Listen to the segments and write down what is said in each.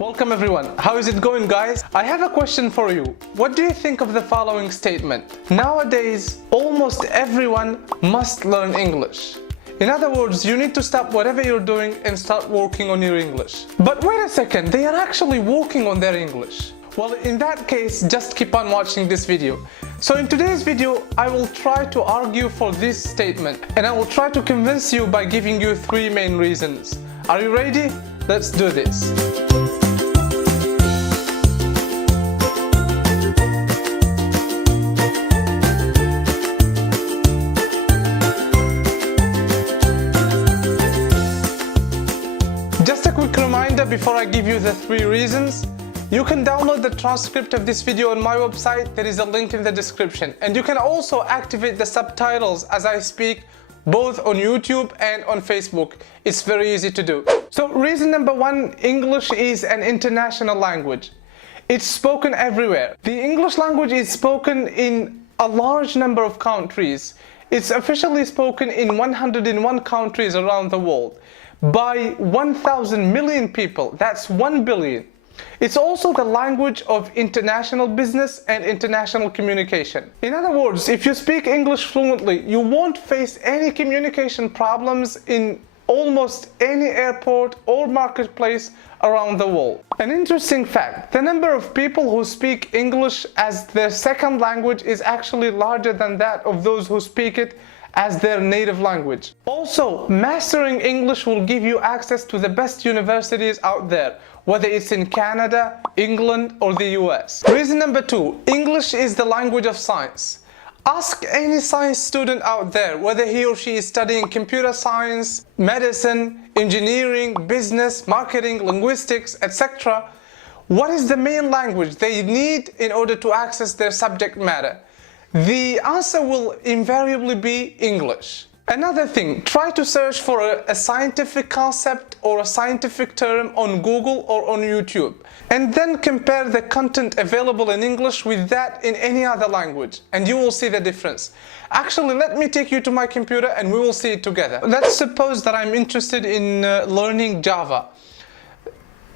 Welcome everyone. How is it going, guys? I have a question for you. What do you think of the following statement? Nowadays, almost everyone must learn English. In other words, you need to stop whatever you're doing and start working on your English. But wait a second, they are actually working on their English. Well, in that case, just keep on watching this video. So in today's video, I will try to argue for this statement, and I will try to convince you by giving you 3 main reasons. Are you ready? Let's do this. Just a quick reminder before I give you the 3 reasons. You can download the transcript of this video on my website. There is a link in the description. And you can also activate the subtitles as I speak, both on YouTube and on Facebook. It's very easy to do. So reason number 1, English is an international language. It's spoken everywhere. The English language is spoken in a large number of countries. It's officially spoken in 101 countries around the world by 1,000 million people. That's 1 billion. It's also the language of international business and international communication. In other words, if you speak English fluently, you won't face any communication problems in almost any airport or marketplace around the world. An interesting fact, the number of people who speak English as their second language is actually larger than that of those who speak it as their native language. Also, mastering English will give you access to the best universities out there, whether it's in Canada, England, or the US. Reason number 2, English is the language of science. Ask any science student out there, whether he or she is studying computer science, medicine, engineering, business, marketing, linguistics, etc., what is the main language they need in order to access their subject matter? The answer will invariably be English. Another thing, try to search for a scientific concept or a scientific term on Google or on YouTube, and then compare the content available in English with that in any other language, and you will see the difference. Actually, let me take you to my computer and we will see it together. Let's suppose that I'm interested in learning Java,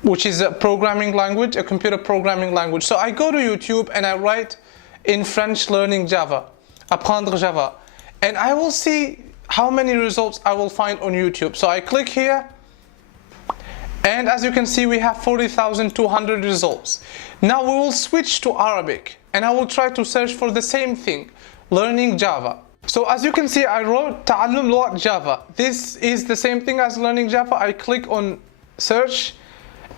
which is a programming language, a computer programming language. So I go to YouTube and I write in French learning Java, apprendre Java, and I will see how many results I will find on YouTube. So I click here, and as you can see, we have 40,200 results. Now we will switch to Arabic, and I will try to search for the same thing, learning Java. So as you can see, I wrote تعلم لغة Java. This is the same thing as learning Java. I click on search,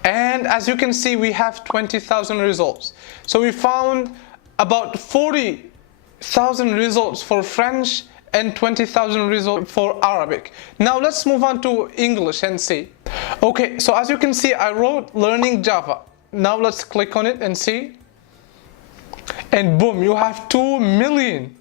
and as you can see, we have 20,000 results. So we found about 40,000 results for French and 20,000 results for Arabic. Now let's move on to English and see. Okay, so as you can see, I wrote learning Java. Now let's click on it and see. And boom, you have 2 million.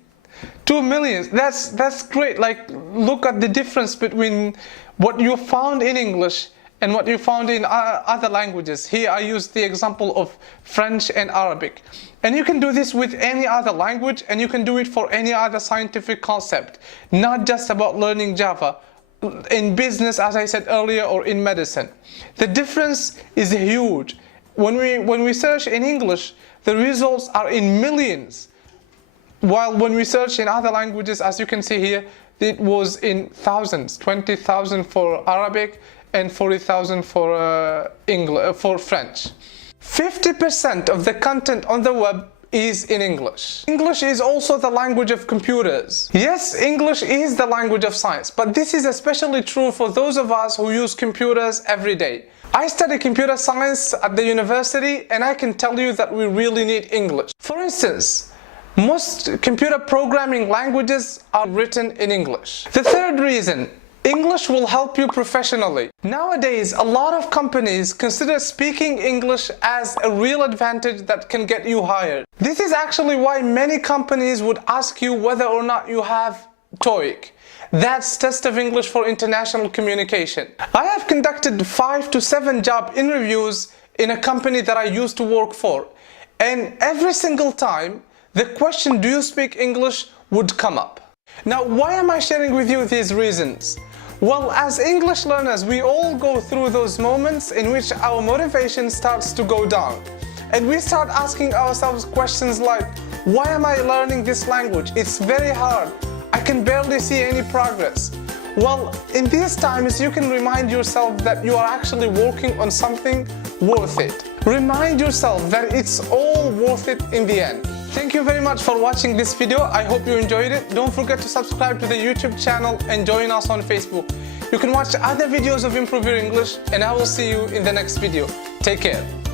2 million. That's great. Like, look at the difference between what you found in English and what you found in other languages. Here I used the example of French and Arabic. And you can do this with any other language, and you can do it for any other scientific concept, not just about learning Java, in business, as I said earlier, or in medicine. The difference is huge. When we search in English, the results are in millions, while when we search in other languages, as you can see here, it was in thousands, 20,000 for Arabic and 40,000 for French. 50% of the content on the web is in English. English is also the language of computers. Yes, English is the language of science, but this is especially true for those of us who use computers every day. I study computer science at the university, and I can tell you that we really need English. For instance, most computer programming languages are written in English. The third reason, English will help you professionally. Nowadays, a lot of companies consider speaking English as a real advantage that can get you hired. This is actually why many companies would ask you whether or not you have TOEIC. That's Test of English for International Communication. I have conducted 5 to 7 job interviews in a company that I used to work for, and every single time the question, "Do you speak English?" would come up. Now, why am I sharing with you these reasons? Well, as English learners, we all go through those moments in which our motivation starts to go down. And we start asking ourselves questions like, why am I learning this language? It's very hard. I can barely see any progress. Well, in these times, you can remind yourself that you are actually working on something worth it. Remind yourself that it's all worth it in the end. Thank you very much for watching this video. I hope you enjoyed it. Don't forget to subscribe to the YouTube channel and join us on Facebook. You can watch other videos of Improve Your English, and I will see you in the next video. Take care.